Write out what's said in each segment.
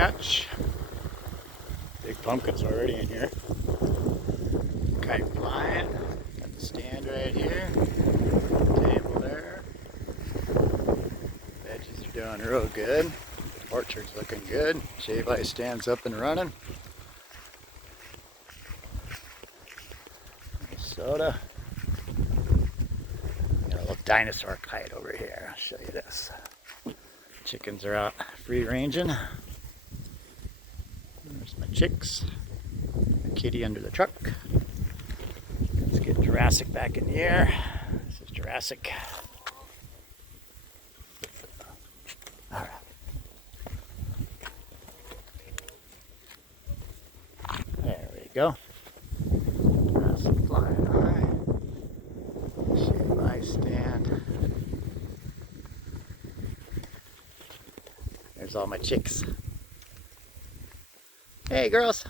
patch. Big pumpkins already in here. Kite flying. Got the stand right here. Table there. Veggies are doing real good. Orchard's looking good. Shave ice stands up and running. Soda. Got a little dinosaur kite over here. I'll show you this. Chickens are out free ranging. There's my chicks. A kitty under the truck. Let's get Jurassic back in the air. This is Jurassic. All right. There we go. Jurassic flying high. Shave ice stand. There's all my chicks. Hey girls.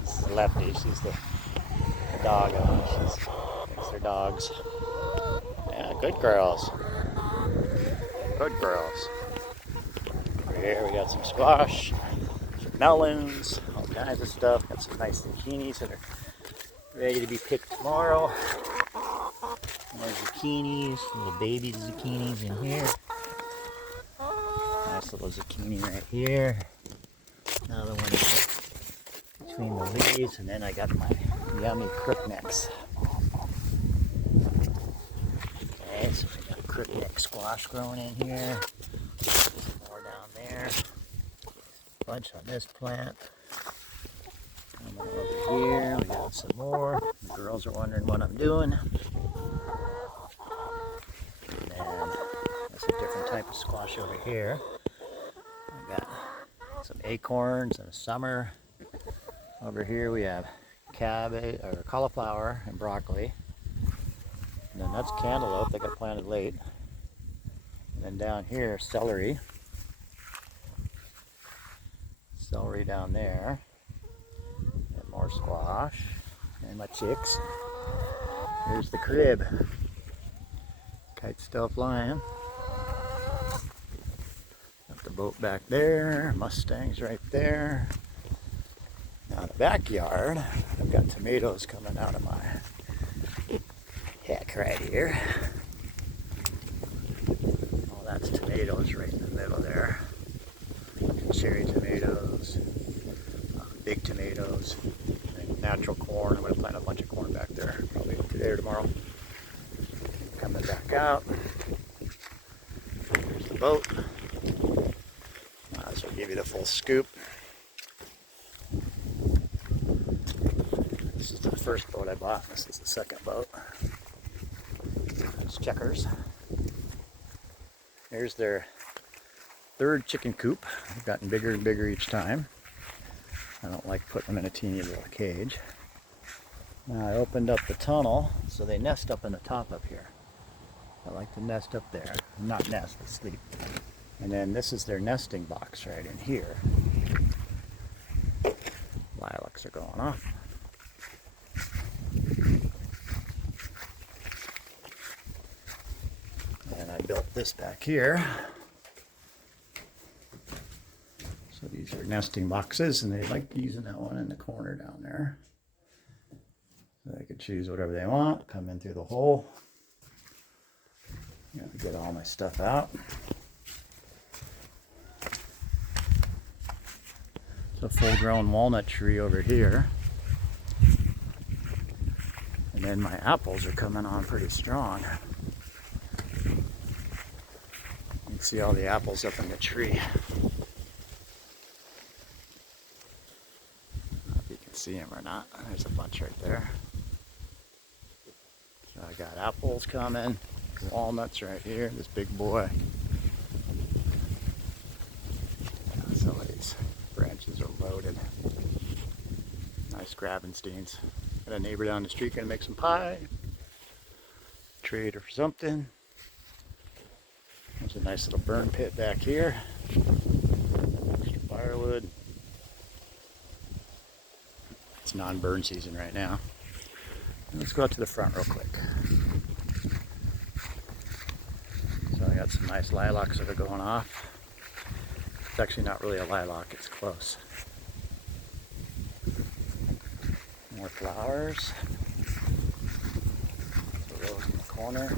This is Lefty. She's the dog. She's thinks they're dogs. Yeah, good girls. Good girls. Over here we got some squash, some melons, all kinds of stuff. Got some nice zucchinis that are ready to be picked tomorrow. More zucchinis, little baby zucchinis in here. Nice little zucchini right here. Another one between the leaves, and then I got my yummy crooknecks. Okay, so we got crookneck squash growing in here. Some more down there. A bunch on this plant. And then over here, we got some more. The girls are wondering what I'm doing. That's a different type of squash over here. We got some acorns in the summer. Over here we have cabbage or cauliflower and broccoli. And then that's cantaloupe that got planted late. And then down here, celery. Celery down there. And more squash. And my chicks. Here's the crib. Kite's still flying. Got the boat back there. Mustang's right there. Now in the backyard, I've got tomatoes coming out of my heck right here. Oh, that's tomatoes right in the middle there. Cherry tomatoes, big tomatoes, and natural corn. I'm going to plant a bunch of corn back there, probably today or tomorrow. Coming back out. Here's the boat. This will give you the full scoop. This is the first boat I bought. This is the second boat. There's Checkers. Here's their third chicken coop. They've gotten bigger and bigger each time. I don't like putting them in a teeny little cage. Now I opened up the tunnel so they nest up in the top up here. I like to nest up there. Not nest, but sleep. And then this is their nesting box right in here. Lilacs are going off. And I built this back here. So these are nesting boxes, and they like using that one in the corner down there. So they could choose whatever they want, come in through the hole. Get all my stuff out. It's a full-grown walnut tree over here. And then my apples are coming on pretty strong. You can see all the apples up in the tree. I don't know if you can see them or not. There's a bunch right there. So I got apples coming. Walnuts right here, this big boy. Some of these branches are loaded. Nice Gravensteins. Got a neighbor down the street gonna make some pie. Trade or something. There's a nice little burn pit back here. Extra firewood. It's non-burn season right now. Let's go out to the front real quick. got some nice lilacs that are going off. It's actually not really a lilac, it's close. More flowers. There's a rose in the corner.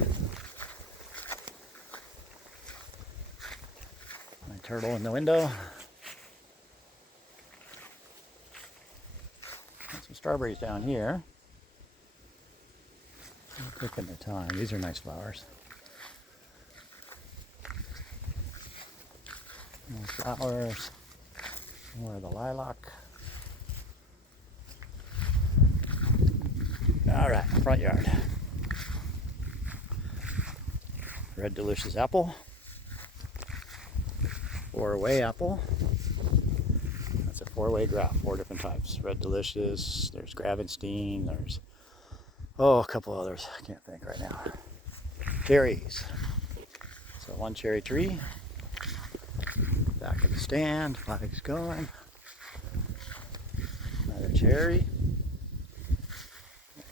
My turtle in the window. Got some strawberries down here. They're taking their time. These are nice flowers. More flowers. More of the lilac. All right, front yard. Red delicious apple. 4-way apple. That's a 4-way graft, 4 different types. Red delicious. There's Gravenstein. There's a couple others. I can't think right now. Cherries. So 1 cherry tree. Back of the stand. Flags going. Another cherry.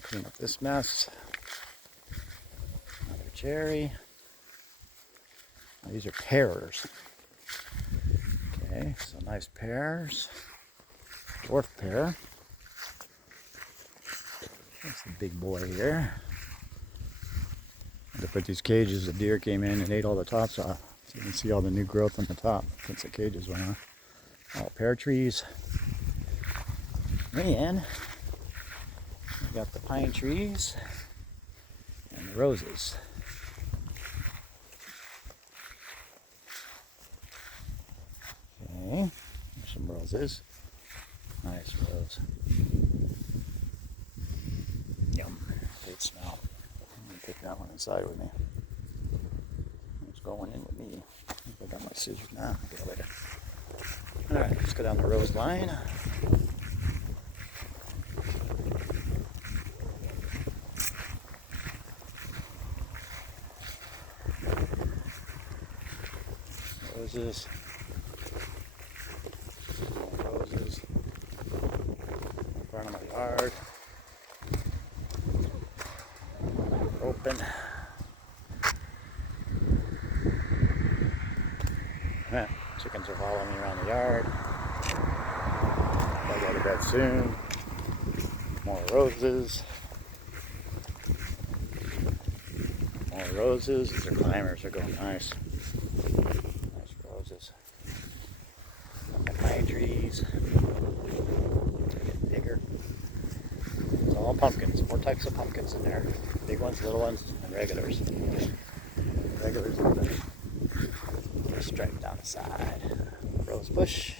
Clean up this mess. Another cherry. Now, these are pears. Okay, so nice pears. Dwarf pear. That's the big boy here. I had to put these cages. The deer came in and ate all the tops off. So you can see all the new growth on the top since the cages went off. All pear trees. And we got the pine trees and the roses. Okay, there's some roses. Nice rose. Yum. Great smell. I'm going to take that one inside with me. It's going in with me. I got my scissors now. I'll get it later. Alright, let's go down the rose line. Roses. Roses. In front of my yard. Open. Chickens are following me around the yard. I'll go to bed soon. More roses. More roses. These are climbers. They're going nice. Nice roses. And pine trees. They're getting bigger. It's all pumpkins. 4 types of pumpkins in there. Big ones, little ones, and regulars. Regulars in the stripe down the side. Rose bush.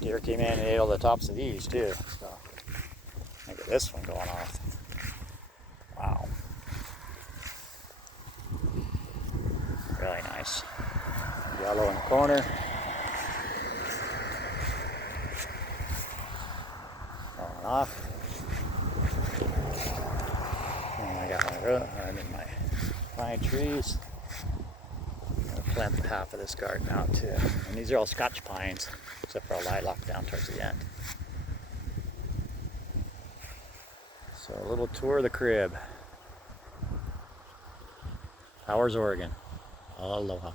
Deer came in and ate all the tops of these too. So look at this one going off. Wow. Really nice. Yellow in the corner. Going off. And I got my pine trees. Plant half of this garden out too. And these are all Scotch pines, except for a lilac down towards the end. So a little tour of the crib. Powers, Oregon. Aloha.